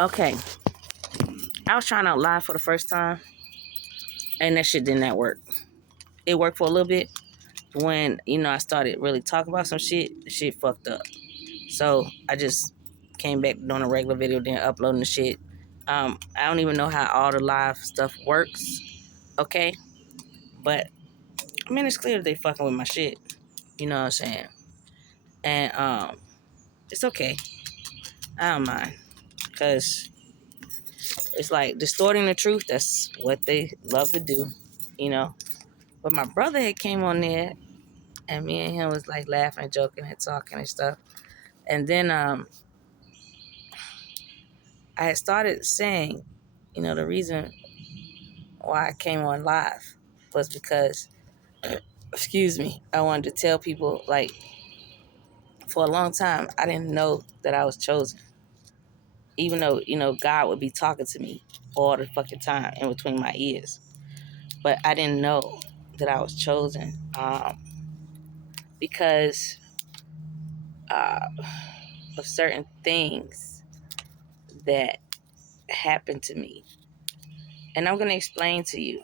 Okay, I was trying out live for the first time, and that shit did not work. It worked for a little bit. When, I started really talking about some shit, the shit fucked up. So I just came back doing a regular video, then uploading the shit. I don't even know how all the live stuff works, okay? But, I mean, it's clear that they fucking with my shit. You know what I'm saying? And, it's okay. I don't mind. Because it's like distorting the truth. That's what they love to do, you know? But my brother had came on there, and me and him was like laughing and joking and talking and stuff. And then I had started saying, the reason why I came on live was because, excuse me, I wanted to tell people, like, for a long time, I didn't know that I was chosen. Even though, God would be talking to me all the fucking time in between my ears. But I didn't know that I was chosen because uh, of certain things that happened to me. And I'm going to explain to you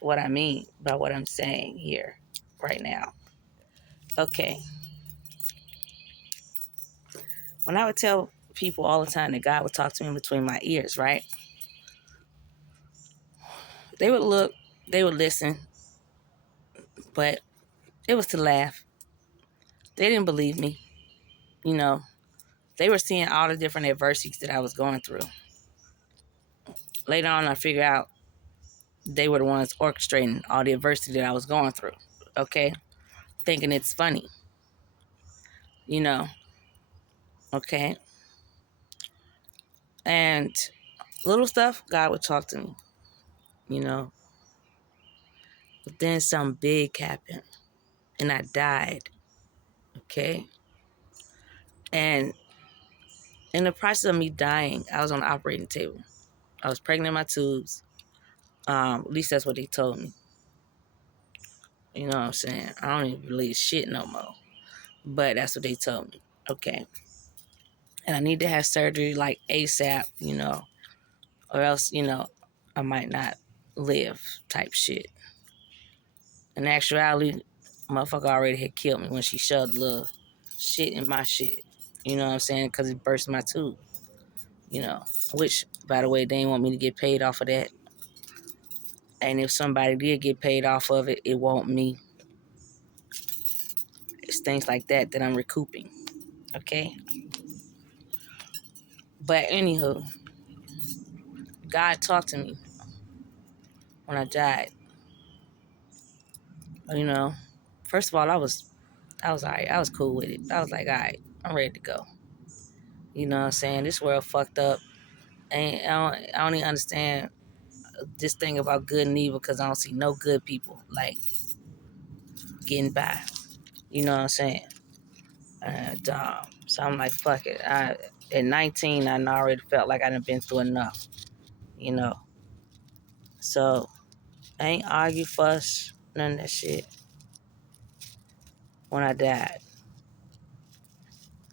what I mean by what I'm saying here right now. Okay. When I would tell people all the time that God would talk to me in between my ears, right? They would look, they would listen, but it was to laugh. They didn't believe me. You know, they were seeing all the different adversities that I was going through. Later on, I figured out they were the ones orchestrating all the adversity that I was going through. Okay? Thinking it's funny. You know, okay? And little stuff, God would talk to me, you know. But then something big happened, and I died, okay? And in the process of me dying, I was on the operating table. I was pregnant in my tubes. At least that's what they told me. You know what I'm saying? I don't even believe shit no more. But that's what they told me. Okay. And I need to have surgery like ASAP, or else, I might not live type shit. In actuality, motherfucker already had killed me when she shoved a little shit in my shit. You know what I'm saying? Because it burst my tube. Which, by the way, they didn't want me to get paid off of that. And if somebody did get paid off of it, it won't me. It's things like that that I'm recouping. Okay? But anywho, God talked to me when I died. You know, first of all, I was all right. I was cool with it. I was like, all right, I'm ready to go. You know what I'm saying? This world fucked up. And I don't even understand this thing about good and evil because I don't see no good people, like, getting by. You know what I'm saying? And so I'm like, fuck it. At 19, I already felt like I done been through enough, you know. So I ain't argue, fuss, none of that shit when I died.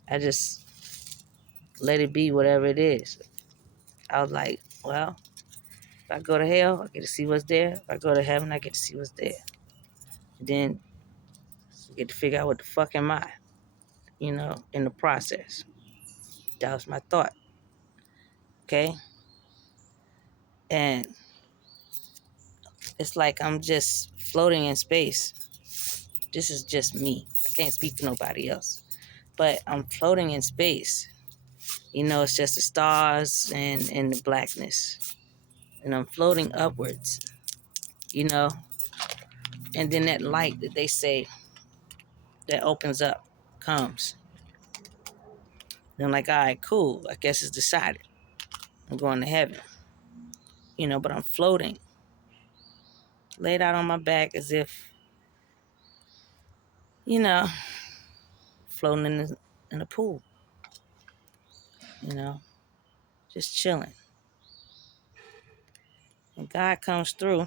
I just let it be whatever it is. I was like, well, if I go to hell, I get to see what's there. If I go to heaven, I get to see what's there. And then I get to figure out what the fuck am I, in the process. That was my thought. Okay? And it's like I'm just floating in space. This is just me. I can't speak for nobody else. But I'm floating in space. It's just the stars and the blackness. And I'm floating upwards, you know. And then that light that they say that opens up comes. And I'm like, all right, cool. I guess it's decided. I'm going to heaven. But I'm floating. Laid out on my back as if, you know, floating in the pool. Just chilling. And God comes through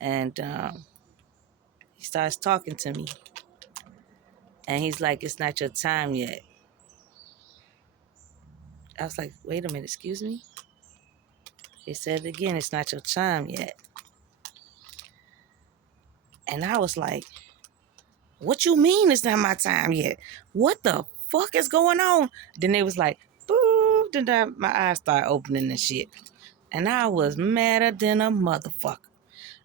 and he starts talking to me. And he's like, it's not your time yet. I was like, wait a minute, excuse me? They said again, it's not your time yet. And I was like, what you mean it's not my time yet? What the fuck is going on? Then they was like, boo. Then my eyes started opening and shit. And I was madder than a motherfucker.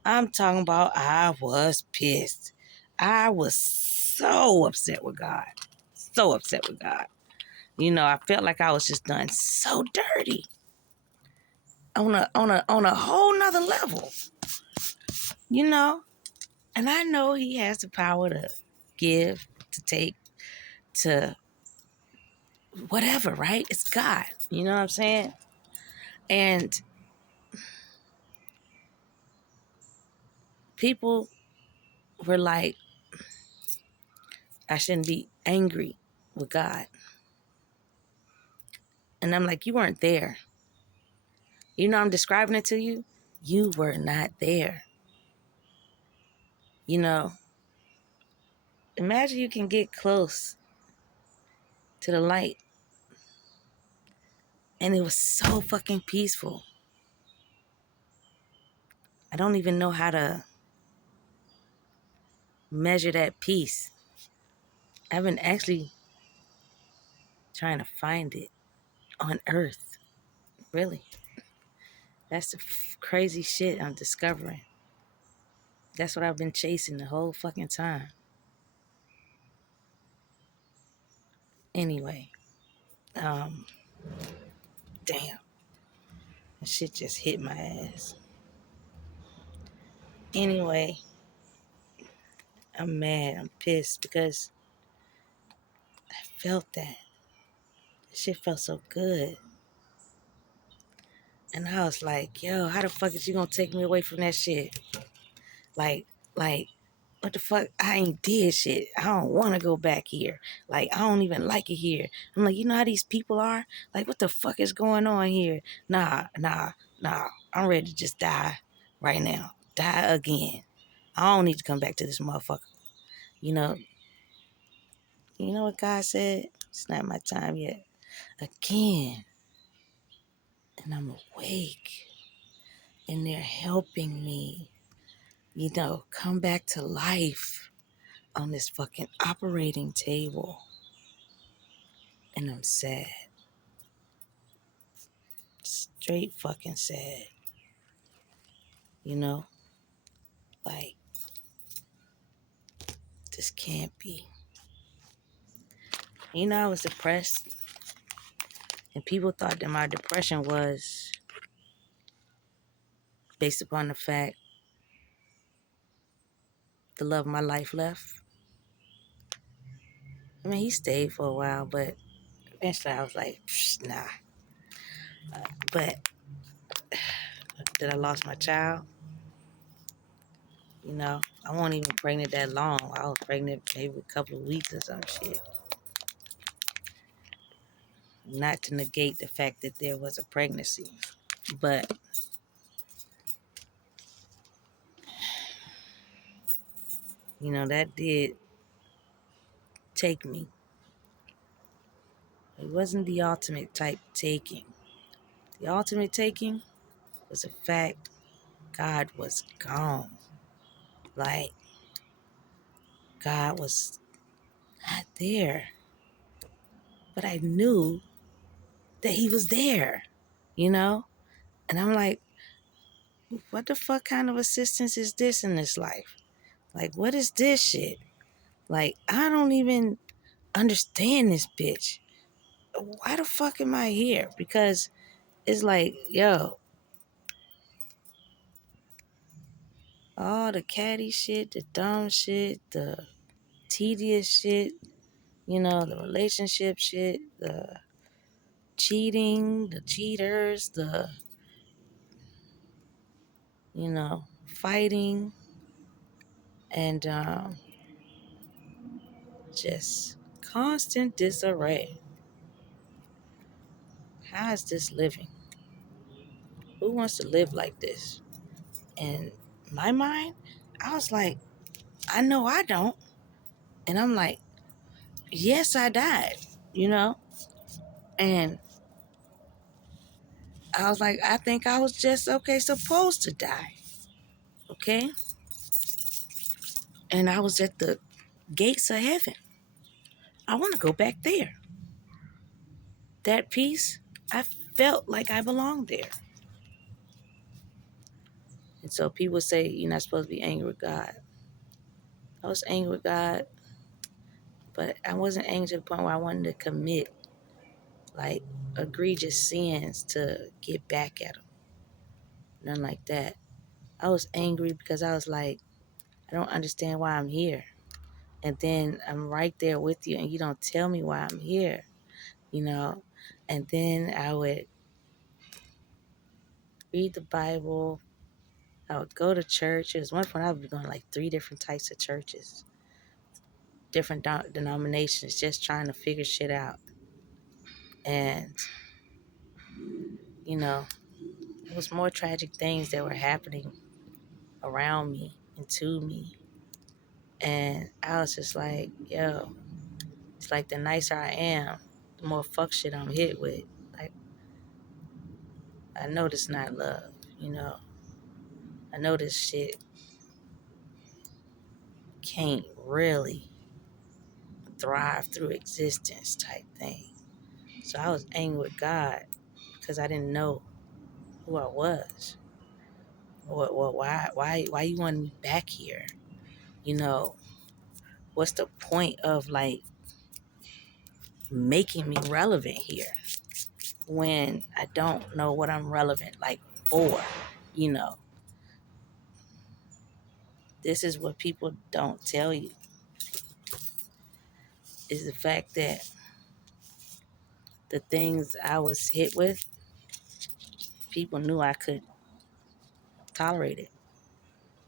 I'm talking about I was pissed. I was so upset with God. So upset with God. You know, I felt like I was just done so dirty. On a whole nother level. You know? And I know he has the power to give, to take, to whatever, right? It's God. You know what I'm saying? And people were like, I shouldn't be angry with God. And I'm like, you weren't there. You know, I'm describing it to you. You were not there. You know, imagine you can get close to the light. And it was so fucking peaceful. I don't even know how to measure that peace. I've been actually trying to find it on earth. Really. That's the crazy shit I'm discovering. That's what I've been chasing the whole fucking time. Anyway, damn. That shit just hit my ass. Anyway, I'm mad. I'm pissed because I felt that. That shit felt so good. And I was like, yo, how the fuck is you gonna take me away from that shit? Like, what the fuck? I ain't did shit. I don't want to go back here. Like, I don't even like it here. I'm like, you know how these people are? Like, what the fuck is going on here? Nah. I'm ready to just die right now. Die again. I don't need to come back to this motherfucker. You know what God said? It's not my time yet. Again. And I'm awake. And they're helping me, come back to life on this fucking operating table. And I'm sad. Straight fucking sad. You know? Like, this can't be. I was depressed. And people thought that my depression was based upon the fact the love of my life left. I mean, he stayed for a while, but eventually I was like, nah. But that I lost my child, I wasn't even pregnant that long. I was pregnant maybe a couple of weeks or some shit. Not to negate the fact that there was a pregnancy, but that did take me. It wasn't the ultimate type taking. The ultimate taking was the fact God was gone. Like, God was not there. But I knew that he was there, And I'm like, what the fuck kind of assistance is this in this life? Like, what is this shit? Like, I don't even understand this bitch. Why the fuck am I here? Because it's like, yo, all the catty shit, the dumb shit, the tedious shit, the relationship shit, the cheating, the cheaters, the, fighting, and just constant disarray. How is this living? Who wants to live like this? In my mind, I was like, I know I don't. And I'm like, yes, I died, And I was like, I think I was just, okay, supposed to die. Okay? And I was at the gates of heaven. I want to go back there. That peace, I felt like I belonged there. And so people say you're not supposed to be angry with God. I was angry with God, but I wasn't angry to the point where I wanted to commit like egregious sins to get back at him. Nothing like that. I was angry because I was like, I don't understand why I'm here. And then I'm right there with you and you don't tell me why I'm here, you know? And then I would read the Bible. I would go to church. It was one point I would be going like 3 different types of churches, different denominations, just trying to figure shit out. And, you know, it was more tragic things that were happening around me and to me. And I was just like, yo, it's like the nicer I am, the more fuck shit I'm hit with. Like, I know this not love, you know. I know this shit can't really thrive through existence type thing. So I was angry with God because I didn't know who I was. Why you want me back here? You know, what's the point of like making me relevant here when I don't know what I'm relevant like for? You know, this is what people don't tell you, is the fact that the things I was hit with, people knew I could tolerate it.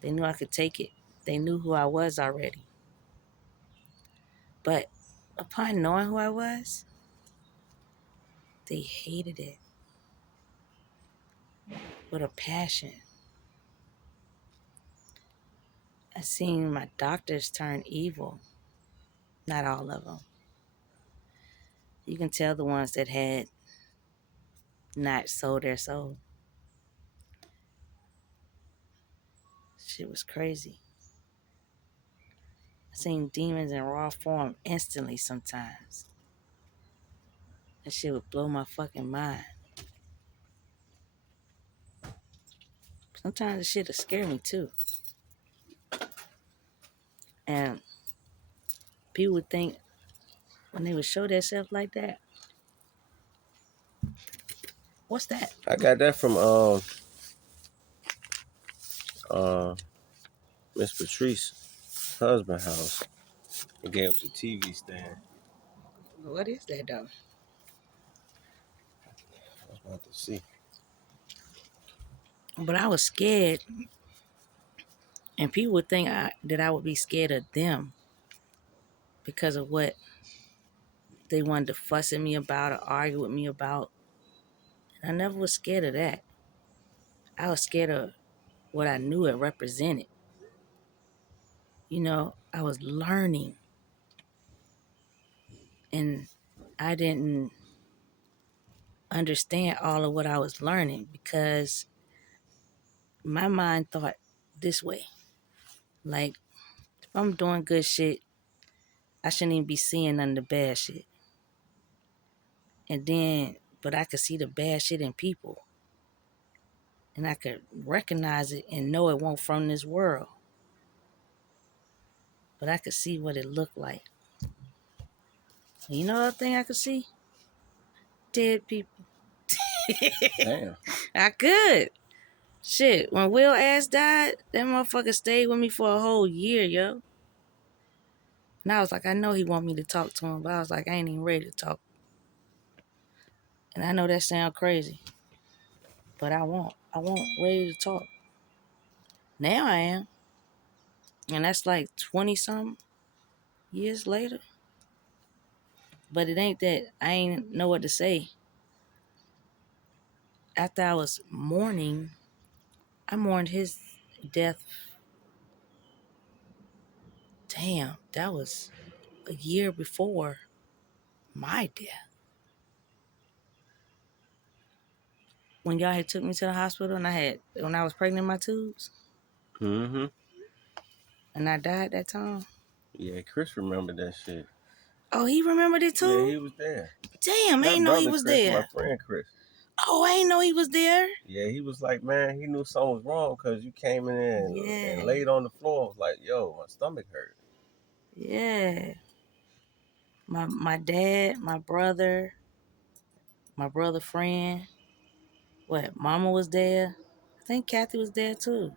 They knew I could take it. They knew who I was already. But upon knowing who I was, they hated it with a passion. I seen my doctors turn evil. Not all of them. You can tell the ones that had not sold their soul. Shit was crazy. I seen demons in raw form instantly sometimes. That shit would blow my fucking mind. Sometimes the shit would scare me too. And people would think when they would show themselves like that, what's that? I got that from uh Miss Patrice's husband house. He gave us a TV stand. What is that though? I was about to see. But I was scared, and people would think that I would be scared of them because of what they wanted to fuss at me about or argue with me about. And I never was scared of that. I was scared of what I knew it represented. You know, I was learning, and I didn't understand all of what I was learning because my mind thought this way. Like, if I'm doing good shit, I shouldn't even be seeing none of the bad shit. And then, but I could see the bad shit in people. And I could recognize it and know it won't from this world. But I could see what it looked like. And you know the thing I could see? Dead people. Damn. I could. Shit, when Will ass died, that motherfucker stayed with me for a whole year, yo. And I was like, I know he want me to talk to him, but I was like, I ain't even ready to talk. And I know that sound crazy, but I won't. I won't ready to talk. Now I am. And that's like 20 something years later. But it ain't that I ain't know what to say. After I was mourning, I mourned his death. Damn, that was a year before my death. when y'all had took me to the hospital and when I was pregnant in my tubes Mm-hmm. and I died that time? Yeah, Chris remembered that shit. Oh, he remembered it Yeah, too? he was there. Damn, I Not ain't know he brother was Chris, my there. friend Chris. Oh, I ain't know he was there. Yeah, he was like, man, he knew something was wrong because you came in there and Yeah. laid on the floor. I was like, yo, my stomach hurt. Yeah. My dad, my brother friend, mama was there. I think Kathy was there too.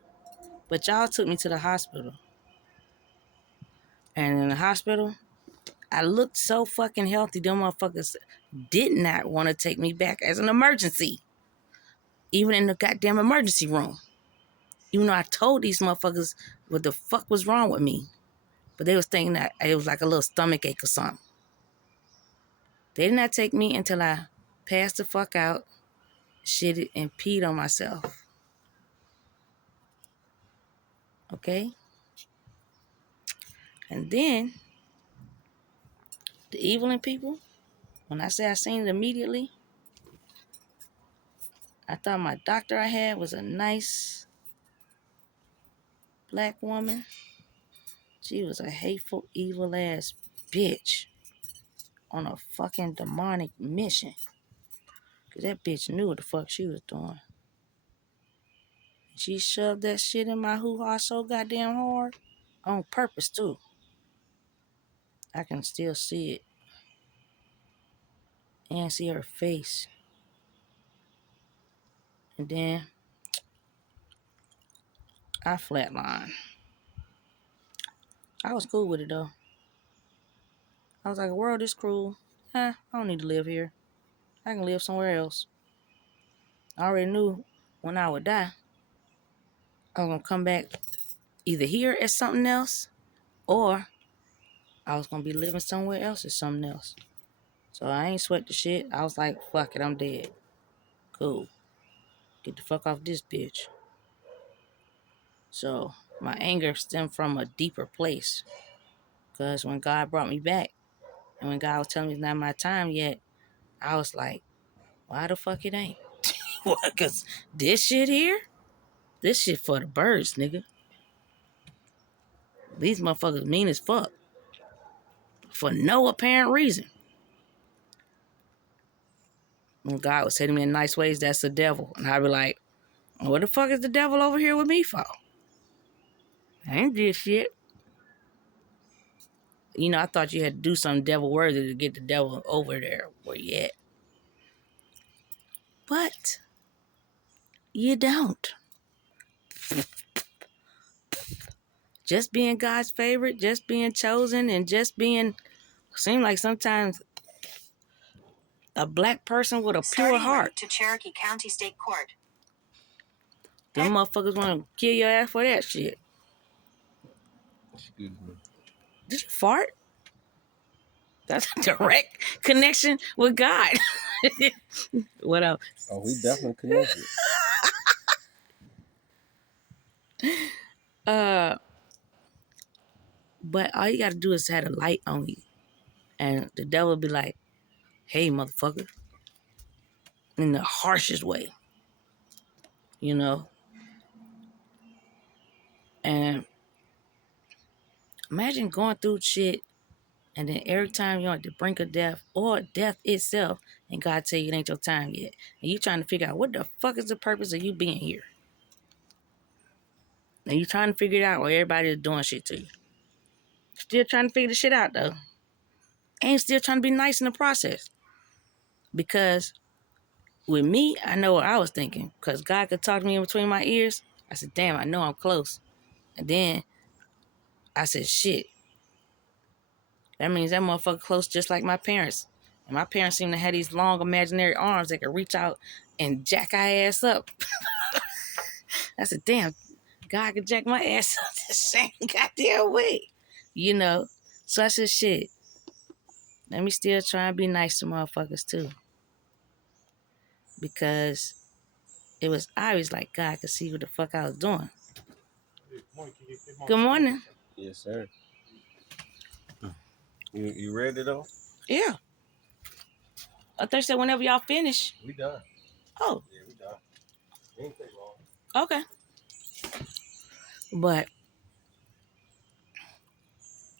But y'all took me to the hospital. And in the hospital, I looked so fucking healthy. Them motherfuckers did not want to take me back as an emergency. Even in the goddamn emergency room. Even though I told these motherfuckers what the fuck was wrong with me. But they was thinking that it was like a little stomach ache or something. They did not take me until I passed the fuck out, shitted, and peed on myself. Okay? And then, the evil in people, when I say I seen it immediately, I thought my doctor I had was a nice black woman. She was a hateful, evil ass bitch on a fucking demonic mission. Because that bitch knew what the fuck she was doing. She shoved that shit in my hoo-ha so goddamn hard. On purpose, too. I can still see it. And see her face. And then I flatlined. I was cool with it, though. I was like, the world is cruel. I don't need to live here. I can live somewhere else. I already knew when I would die, I was going to come back either here as something else or I was going to be living somewhere else as something else. So I ain't sweat the shit. I was like, fuck it, I'm dead. Cool. Get the fuck off this bitch. So my anger stemmed from a deeper place. Because when God brought me back and when God was telling me it's not my time yet, I was like, why the fuck it ain't? What? Because this shit here? This shit for the birds, nigga. These motherfuckers mean as fuck. For no apparent reason. When God was telling me in nice ways, that's the devil. And I'd be like, what the fuck is the devil over here with me for? I ain't did shit. You know, I thought you had to do something devil worthy to get the devil over there where you at. But you don't. Just being God's favorite, just being chosen, and just being, seem like sometimes a black person with a pure heart. To Cherokee County State Court. Them motherfuckers want to kill your ass for that shit. Excuse me. Did you fart? That's a direct connection with God. What else? Oh, we definitely connected. But all you gotta do is have a light on you. And the devil be like, hey, motherfucker. In the harshest way. You know? And imagine going through shit and then every time you're at the brink of death or death itself and God tell you it ain't your time yet. And you trying to figure out what the fuck is the purpose of you being here. And you trying to figure it out while everybody is doing shit to you. Still trying to figure the shit out though. And still trying to be nice in the process. Because with me, I know what I was thinking. Because God could talk to me in between my ears. I said, damn, I know I'm close. And then I said, shit. That means that motherfucker close just like my parents. And my parents seem to have these long imaginary arms that can reach out and jack our ass up. I said, damn, God can jack my ass up the same goddamn way. You know? So I said, shit. Let me still try and be nice to motherfuckers too. Because it was obvious like God could see what the fuck I was doing. Good morning. Yes, sir. You ready though? Yeah. I thought you said whenever y'all finish. We done. Oh. Yeah, we done. Anything wrong? Okay. But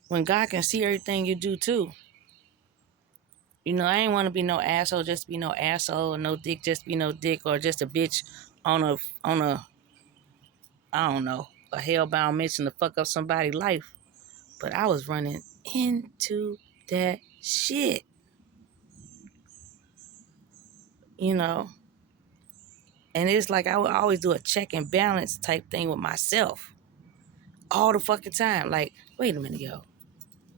when God can see everything you do too, you know, I ain't want to be no asshole just to be no asshole, or no dick just to be no dick, or just a bitch on a I don't know, a hellbound mission to fuck up somebody's life. But I was running into that shit, you know. And it's like I would always do a check and balance type thing with myself all the fucking time. Like, wait a minute, yo.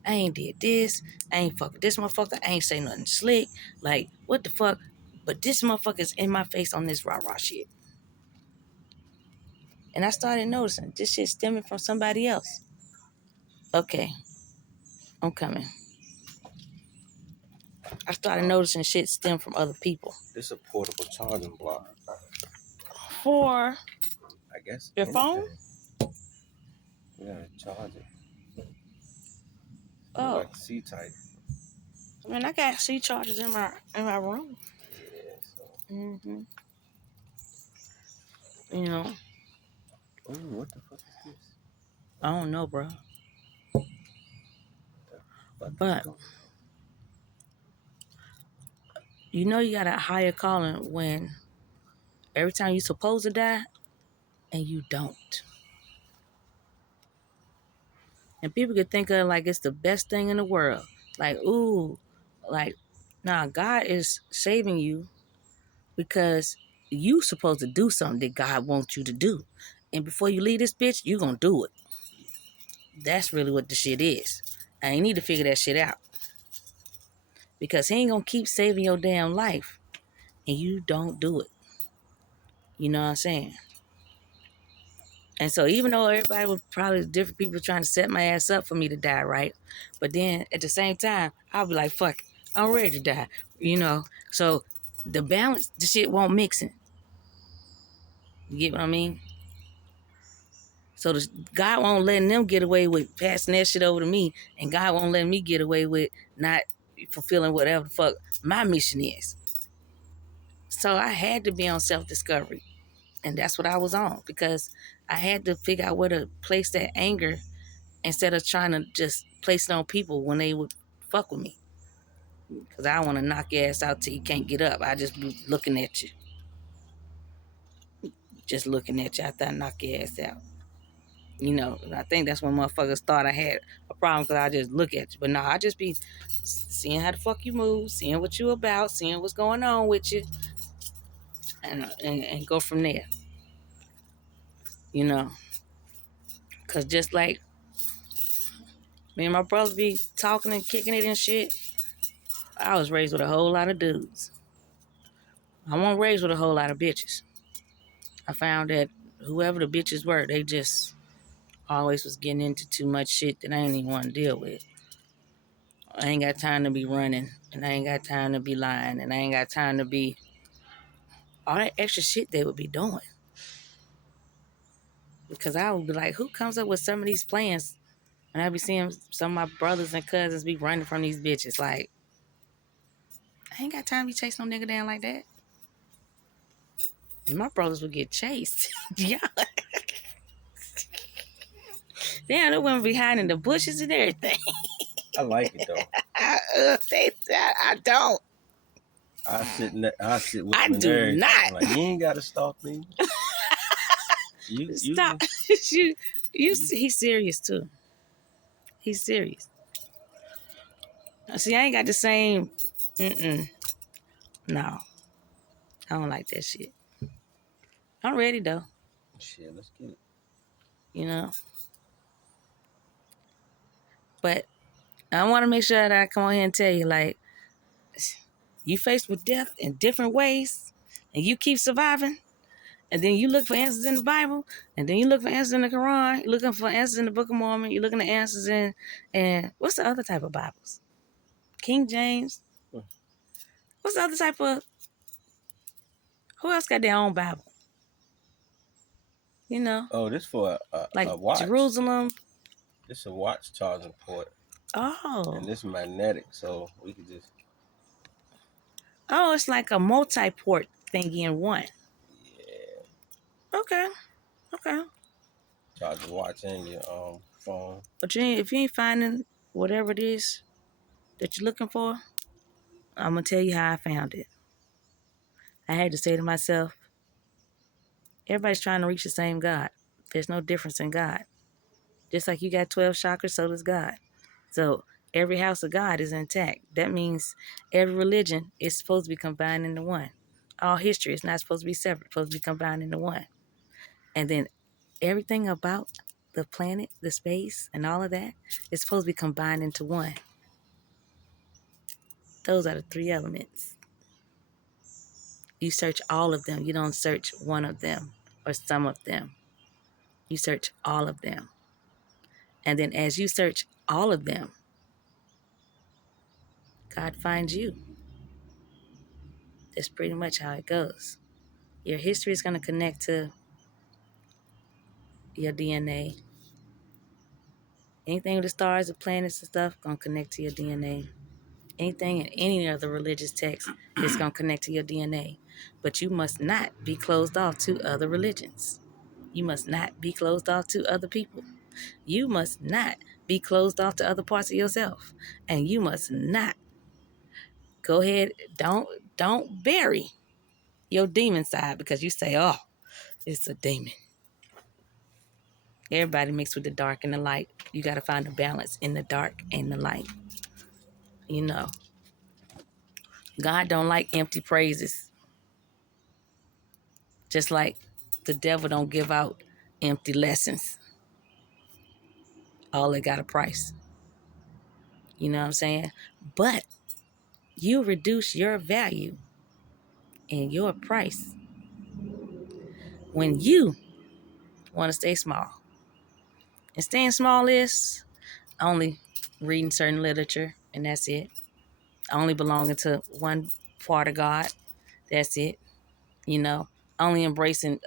I ain't did this. I ain't fuck with this motherfucker. I ain't say nothing slick. Like, what the fuck? But this motherfucker's in my face on this rah-rah shit. And I started noticing this shit stemming from somebody else. Okay, I'm coming. I started noticing shit stem from other people. This is a portable charging block. For I guess your anything. phone? You gotta charge it. Oh, Like C-type. I mean, I got C chargers in my room. Yeah, so. You know, Oh, what the fuck is this? I don't know, bro. What But you know, you got a higher calling when every time you're supposed to die and you don't. And people could think of it like it's the best thing in the world. Like, ooh, like, nah, God is saving you because you supposed to do something that God wants you to do. And before you leave this bitch, you gonna do it. That's really what the shit is. And you need to figure that shit out. Because he ain't gonna keep saving your damn life and you don't do it. You know what I'm saying? And so even though everybody was probably different people trying to set my ass up for me to die, right? But then at the same time, I'll be like, fuck it, I'm ready to die, you know? So the balance, the shit won't mix it. You get what I mean? So God won't letting them get away with passing that shit over to me, and God won't let me get away with not fulfilling whatever the fuck my mission is. So I had to be on self-discovery. And that's what I was on, because I had to figure out where to place that anger instead of trying to just place it on people when they would fuck with me. Because I want to knock your ass out till you can't get up. I just be looking at you. Just looking at you after I knock your ass out. You know, I think that's when motherfuckers thought I had a problem because I just look at you. But no, I just be seeing how the fuck you move, seeing what you about, seeing what's going on with you, and go from there. You know, because just like me and my brothers be talking and kicking it and shit, I was raised with a whole lot of dudes. I wasn't raised with a whole lot of bitches. I found that whoever the bitches were, they just always was getting into too much shit that I ain't even want to deal with. I ain't got time to be running, and I ain't got time to be lying, and I ain't got time to be all that extra shit they would be doing. Because I would be like, who comes up with some of these plans? And I be seeing some of my brothers and cousins be running from these bitches. Like, I ain't got time to be chasing no nigga down like that. And my brothers would get chased. Yeah. Damn, they wouldn't be hiding in the bushes and everything. I like it though. I don't. I sit with I him and do everything. not. Like, you ain't gotta stalk me. Stop. He's serious too. He's serious. See, I ain't got the same. No, I don't like that shit. I'm ready though. Shit, let's get it. You know, but I want to make sure that I come on here and tell you, like, you faced with death in different ways, and you keep surviving. And then you look for answers in the Bible, and then you look for answers in the Quran. You're looking for answers in the Book of Mormon. You're looking at answers in, and what's the other type of Bibles? King James. What's the other type of? Who else got their own Bible? You know, Oh, this for like a watch. Jerusalem. This is a watch charging port. Oh, And this magnetic, so we could just. it's like a multi-port thingy in one. Yeah. Okay. Okay. So I just watch in your phone. But if you ain't finding whatever it is that you're looking for, I'm gonna tell you how I found it. I had to say to myself, everybody's trying to reach the same God. There's no difference in God. Just like you got 12 chakras, so does God. So every house of God is intact. That means every religion is supposed to be combined into one. All history is not supposed to be separate, it's supposed to be combined into one. And then everything about the planet, the space, and all of that is supposed to be combined into one. Those are the three elements. You search all of them. You don't search one of them or some of them. You search all of them. And then as you search all of them, God finds you. That's pretty much how it goes. Your history is going to connect to your DNA. Anything with the stars, the planets and stuff, going to connect to your DNA. Anything in any of the religious texts is going to connect to your DNA. But you must not be closed off to other religions. You must not be closed off to other people. You must not be closed off to other parts of yourself. And you must not go ahead, don't bury your demon side because you say, oh, it's a demon. Everybody mixed with the dark and the light. You got to find a balance in the dark and the light. You know, God don't like empty praises. Just like the devil don't give out empty lessons. All they got a price. You know what I'm saying? But you reduce your value and your price when you want to stay small. And staying small is only reading certain literature, and that's it. Only belonging to one part of God, that's it. You know, only embracing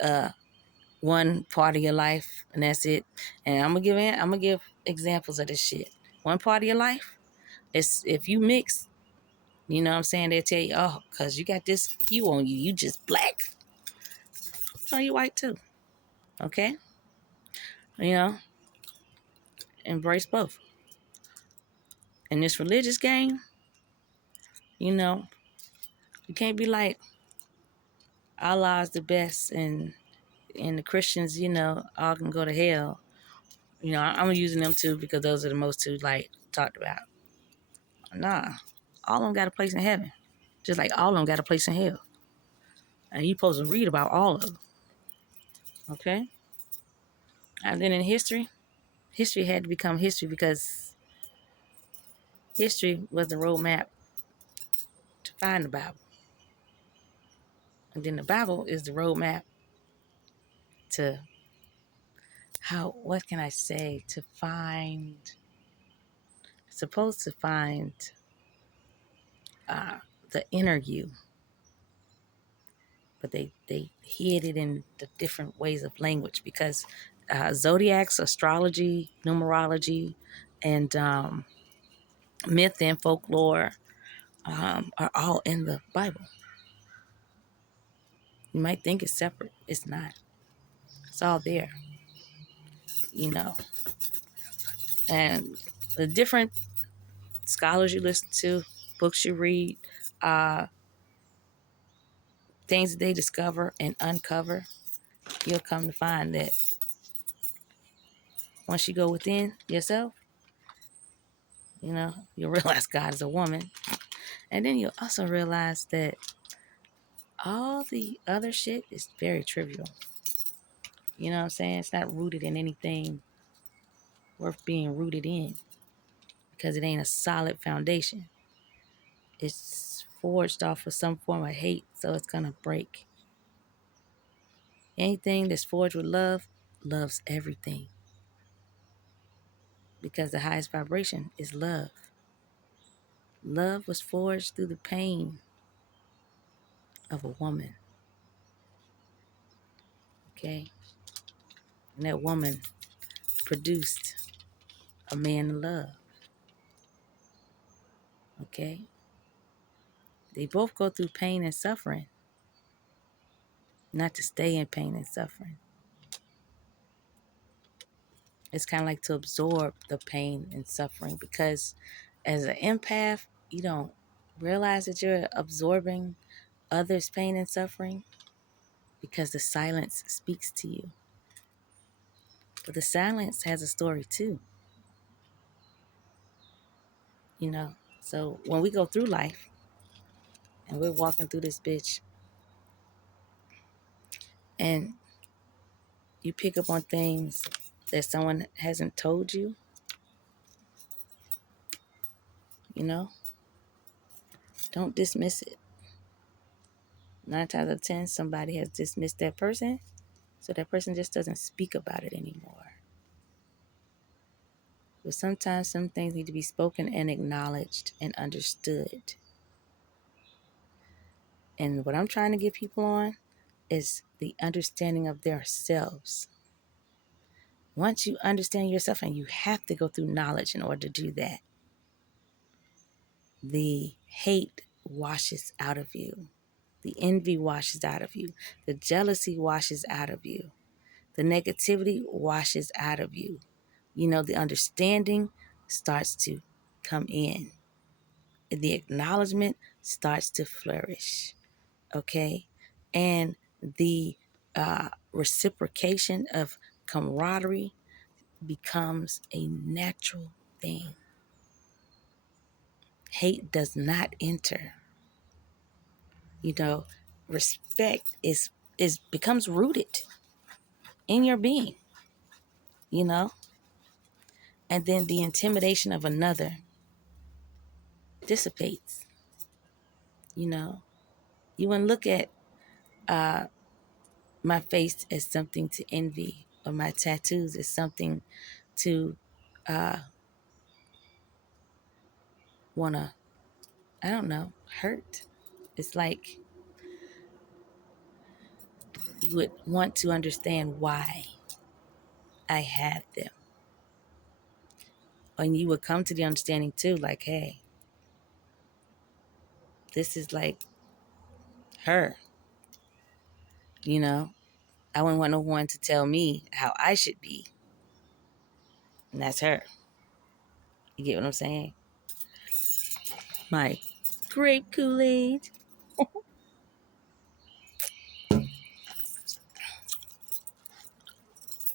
one part of your life, and that's it. And I'm gonna give examples of this shit. One part of your life, it's if you mix, you know what I'm saying, they'll tell you, oh, because you got this hue on you, you just black. Oh, you white too. Okay? You know, embrace both. In this religious game, you know, you can't be like Allah's the best and the Christians, you know, all can go to hell. You know, I'm using them too because those are the most two like talked about. Nah, all of them got a place in heaven, just like all of them got a place in hell. And you supposed to read about all of them, okay? And then in history, history had to become history because history was the roadmap to find the Bible. And then the Bible is the roadmap to what can I say, to find, supposed to find the inner you, but they hid it in the different ways of language because zodiacs, astrology, numerology, and myth and folklore are all in the Bible. You might think it's separate. It's not. It's all there, you know. And the different scholars you listen to, books you read, uh, things that they discover and uncover, you'll come to find that once you go within yourself, you know, you'll realize God is a woman. And then you'll also realize that all the other shit is very trivial. You know what I'm saying? It's not rooted in anything worth being rooted in because it ain't a solid foundation. It's forged off of some form of hate, so it's going to break. Anything that's forged with love loves everything because the highest vibration is love. Love was forged through the pain of a woman, okay? And that woman produced a man of love, okay? They both go through pain and suffering, not to stay in pain and suffering. It's kind of like to absorb the pain and suffering, because as an empath, you don't realize that you're absorbing others' pain and suffering because the silence speaks to you. But the silence has a story too, you know. So when we go through life and we're walking through this bitch and you pick up on things that someone hasn't told you, you know, don't dismiss it. 9 times out of 10, somebody has dismissed that person, so that person just doesn't speak about it anymore. But sometimes some things need to be spoken and acknowledged and understood. And what I'm trying to get people on is the understanding of themselves. Once you understand yourself, and you have to go through knowledge in order to do that, the hate washes out of you. The envy washes out of you. The jealousy washes out of you. The negativity washes out of you. You know, the understanding starts to come in. The acknowledgement starts to flourish. Okay? And the reciprocation of camaraderie becomes a natural thing. Hate does not enter. You know, respect is becomes rooted in your being, you know? And then the intimidation of another dissipates, you know? You wouldn't look at my face as something to envy, or my tattoos as something to want to, I don't know, hurt. It's like you would want to understand why I have them. And you would come to the understanding too, like, hey, this is like her, you know? I wouldn't want no one to tell me how I should be. And that's her. You get what I'm saying? My grape Kool-Aid.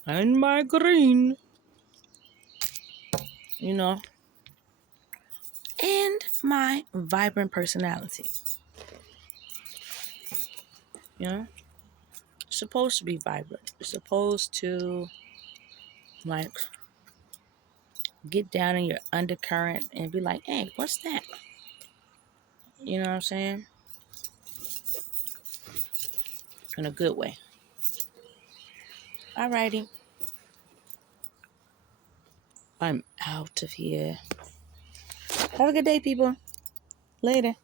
And my green. You know? And my vibrant personality. You know? It's supposed to be vibrant. It's supposed to, like, get down in your undercurrent and be like, hey, what's that? You know what I'm saying? In a good way. Alrighty. I'm out of here. Have a good day, people. Later.